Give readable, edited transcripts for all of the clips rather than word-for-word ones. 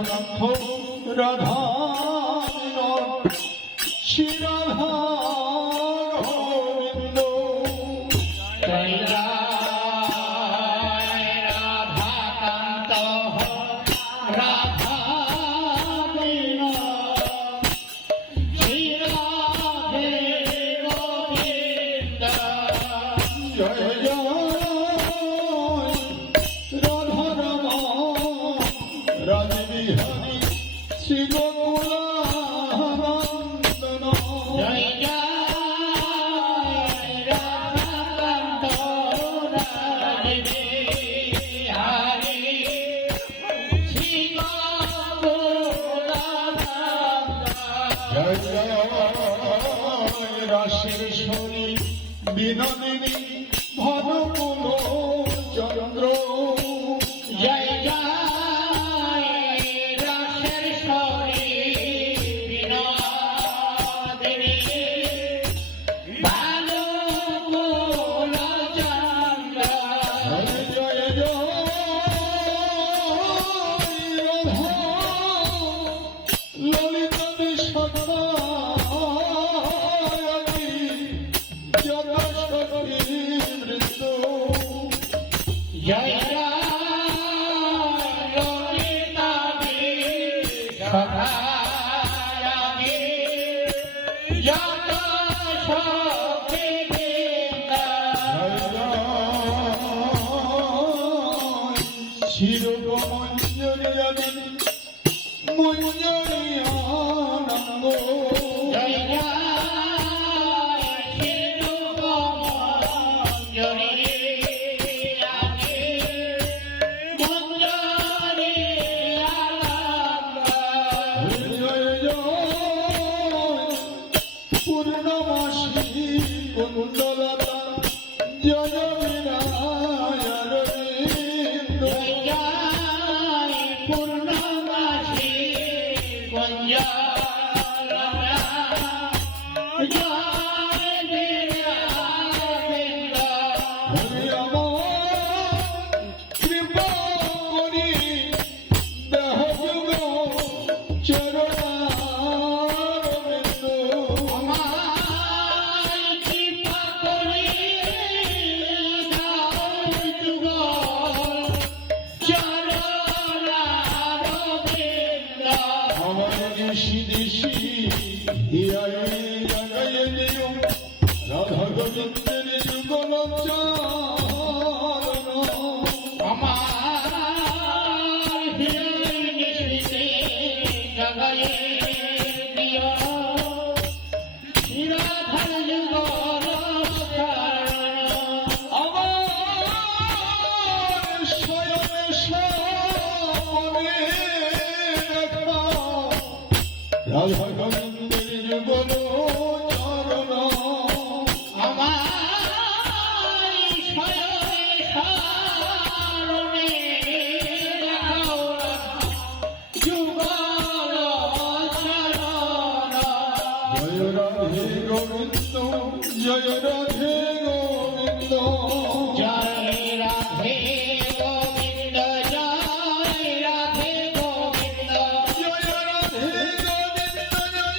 কান্ত রাধা শ্রীরাধা গোবিন্দ জয় রাধা কান্ত রাধা শ্রী রাধে গোবিন্দ জয় রাধা রামা রাজবিহারী শ্রী গোকুলানন্দন জয় রাধা কান্ত রাধে হরে শ্রী গোকুলানন্দন জয় রাশেশ্বরী বিনোদিনী ভনকুল চন্দ্র জয় রাসের সরি বিনোদিনী ভানুকুল চন্দ্র জয় ললিত বিশ্বনায়কী জগৎসখী বৃন্দ জয় ললিতা বিশ্বনায়কী যত সখী বৃন্দ শিরোমঞ্জরি মঞ্জরি আনন্দ জয় শিরোমঞ্জরি রাধে মঞ্জরি আনন্দ পূর্ণমাসী কুণ্ডলতা জয় বিনায়ক জয় পূর্ণমাসী গঞ্জালতা জয় বীরাবিন্দ হরি আমার কৃপা করি দেহ যুগ চরণারবিন্দ আমায় কৃপা করে দাও যুগল চরণারবিন্দ আমার ঋষি ঋষি হিয়ায় জাগাইয়ে দিও রাধা গোবিন্দের যুগল চরণ আমার হৃদয় নিঃশ্রিতে জগায়ে দিও রাধার যুগল চরণ আমার শয়নে স্বপনে রাখা রাধা গোবিন্দের যুগল চরণ আমার শয়নে স্মরণে রাখো যুগল চরণ জয় রাধে গোবিন্দ জয় রাধে গোবিন্দ জয় রাধে গোবিন্দ জয় রাধে গোবিন্দ জয় রাধে গোবিন্দ জয়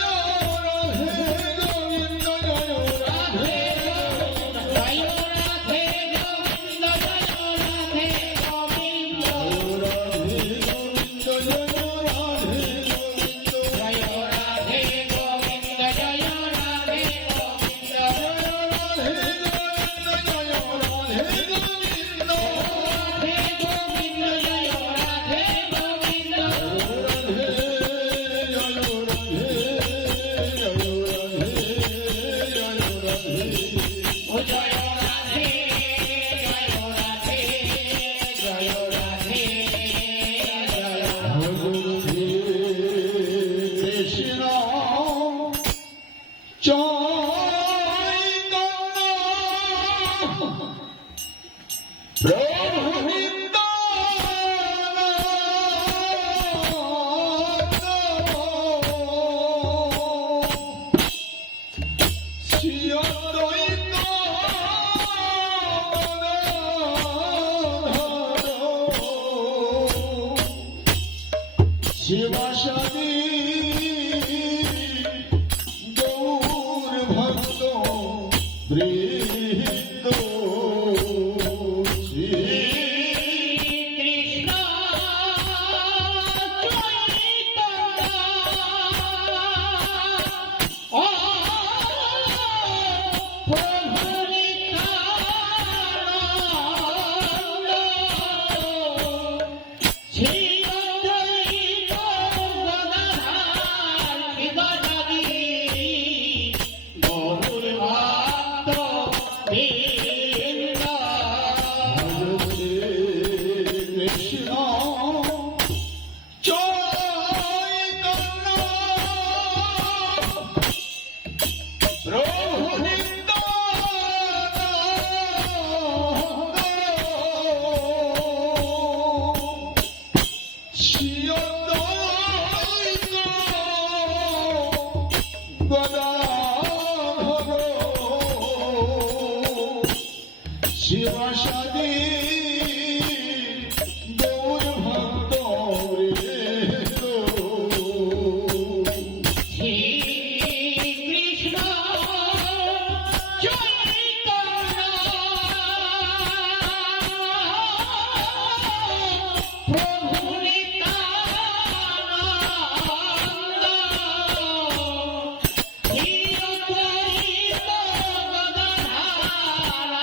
শিবাসাদি গৌর ভক্ত বৃন্দ শ্রী কৃষ্ণ চৈতন্য ও প্রভু নিত্যানন্দ শ্রী অদ্বৈত গদাধর শিবাসাদি গৌর ভক্ত বৃন্দ কৃষ্ণ চৈতন্য প্রভু নিত্যানন্দ শ্রী অদ্বৈত গদাধর শিবাসাদি গৌর ভক্ত বৃন্দ শ্রী কৃষ্ণ চৈতন্য প্রভু নিত্যানন্দ শ্রী অদ্বৈত গদাধর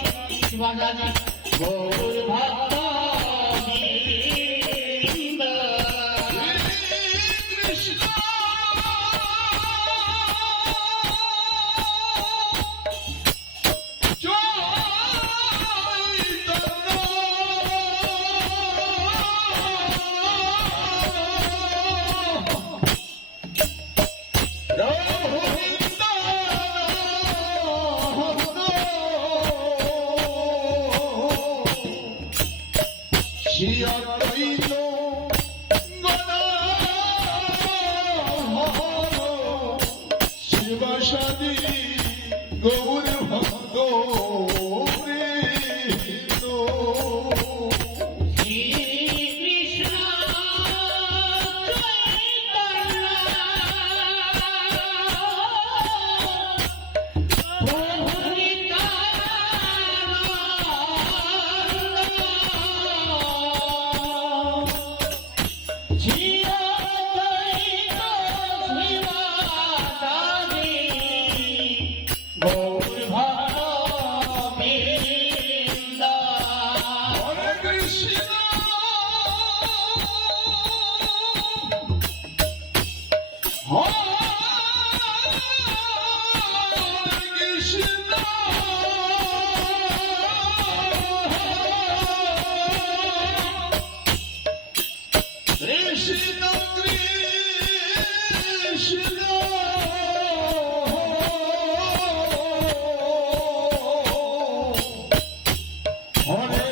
শিবাসাদি গৌর ভক্ত বৃন্দ কৃষ্ণ শ্রী অদ্বৈত গদাধর শিবাসাদি গৌর ভক্ত বৃন্দ শ্রী কৃষ্ণ চৈতন্য প্রভু নিত্যানন্দ শ্রী অদ্বৈত শিবাসাদি গৌর ভক্ত বৃন্দ হরে কৃষ্ণ হরে কৃষ্ণ কৃষ্ণ কৃষ্ণ হরে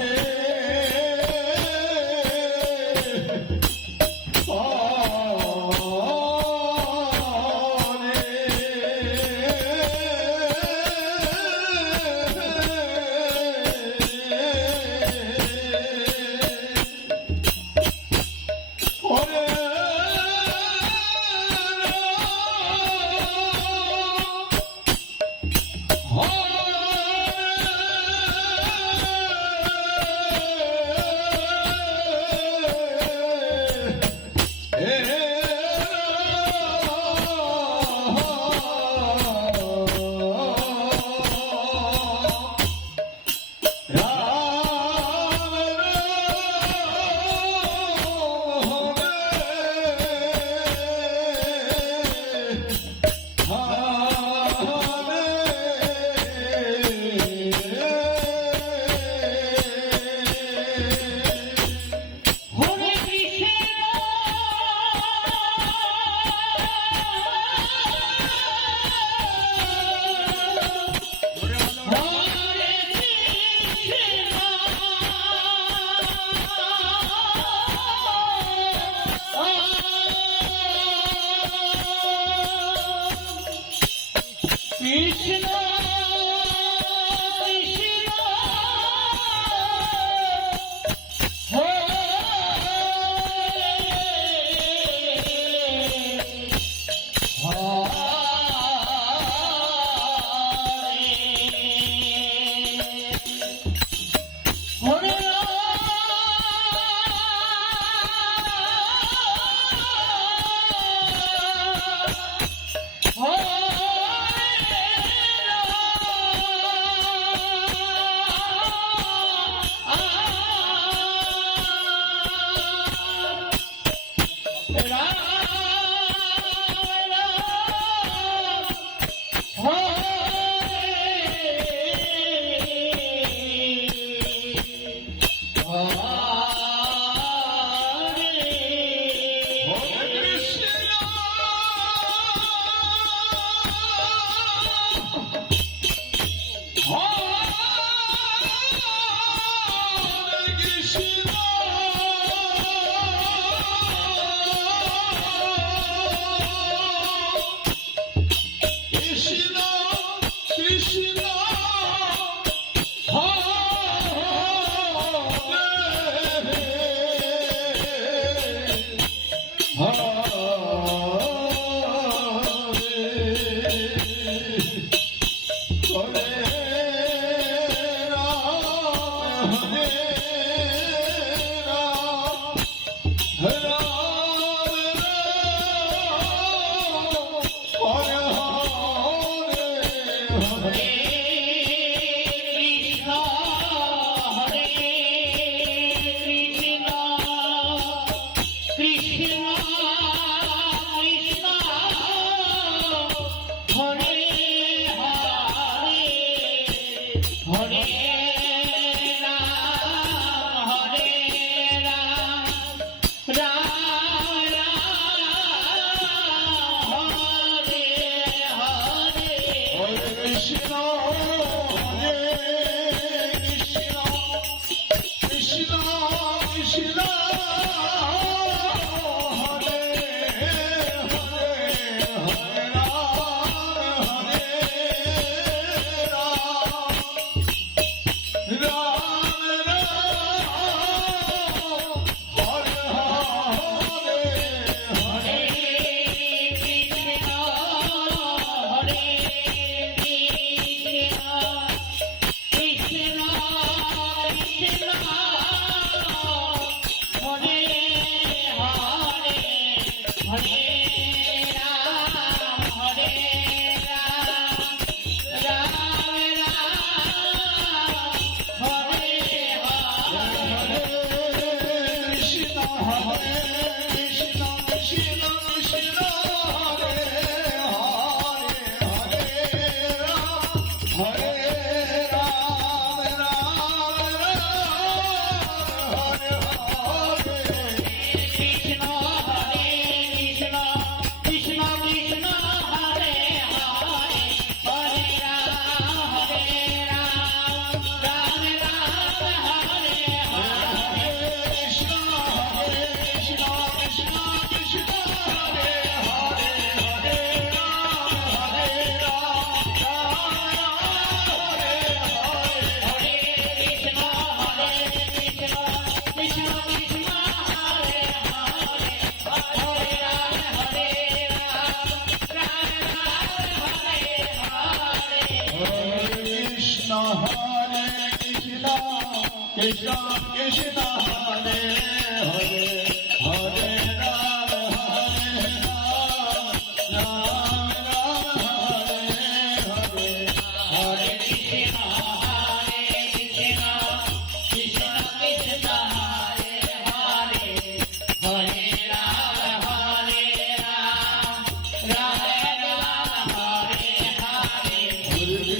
Krishna Krishna Hare Hare Hare Ram Hare Ram Ram Ram Hare Hare Hare Krishna Krishna Krishna Krishna Hare Hare Hare Ram Hare Ram Ram Ram Hare Hare Hare Krishna Krishna Krishna Hare Hare Hare Ram Ram Ram Hare Hare Hare Krishna Krishna Krishna Hare Hare Hare Ram Ram Hare Krishna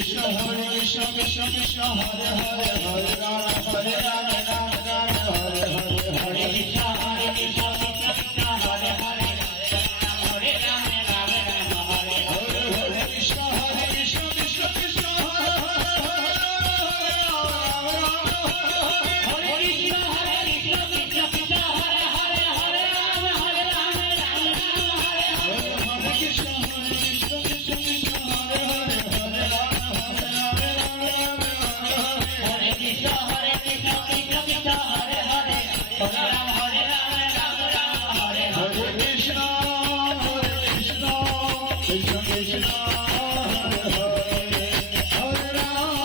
Krishna Krishna Hare Hare Hare Ram Hare Ram Ram Hare Krishna Krishna Krishna Hare Hare Hare Ram Hare Ram Hare Krishna Hare Krishna Krishna Krishna Hare Hare Hare Ram Hare Ram Ram Ram Hare Hare Krishna Krishna Krishna Krishna Hare Hare Hare Ram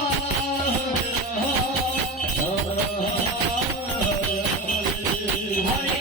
Hare Ram Hare